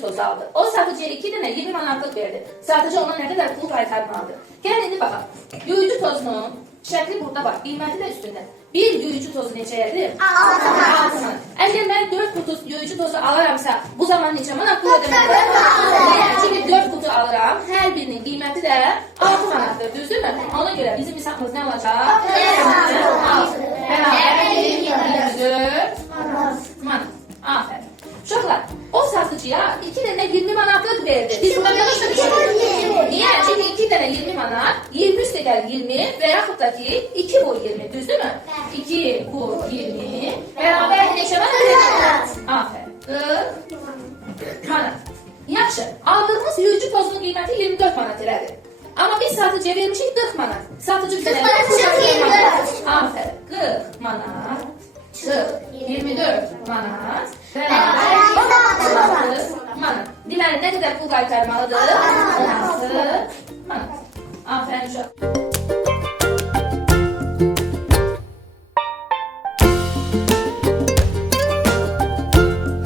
yuyucu tozu aldı. O satıcıya 2 dənə 20 manatlıq verdi. Satıcı ona nə qədər pul qaytarmalıdır? Gəlin indi baxaq. Yuyucu tozunun şəkli burada var. Qiyməti də üstündə. Bir yuyucu tozu neçəyədir? 6 manat. Əgər mən 4 kutu yuyucu tozu alaramsa, bu zaman neçə manat pul ödəməliyəm? Çünki 4 kutu alıram, hər birinin qiyməti də 6 manatdır, düzdürmü? Ona görə bizim hesabımız nə olacaq? 6. Bərabər 24 manat. Aferin. Uşaqlar, o satıcıya 2 dənə 20 manatlıq verdi. Biz buna yanlışlık niye? Çünkü 2 dənə 20 manat, 20 üstə gəlir 20 və yaxud da ki 2 vur 20, düzdürmü? 2 vur 20 bərabər neçə manat? Aferin. 40 manat. Yaxşı, aldığımız yuyucu tozunun qiyməti 24 manat elədir. Amma biz satıcıya vermişik 40 manat. Satıcı bizə nə verir? Aferin. 40 manat. 24 manat bərabər 16 manat. Deməli, nə qədər pul qaytarmalıdır?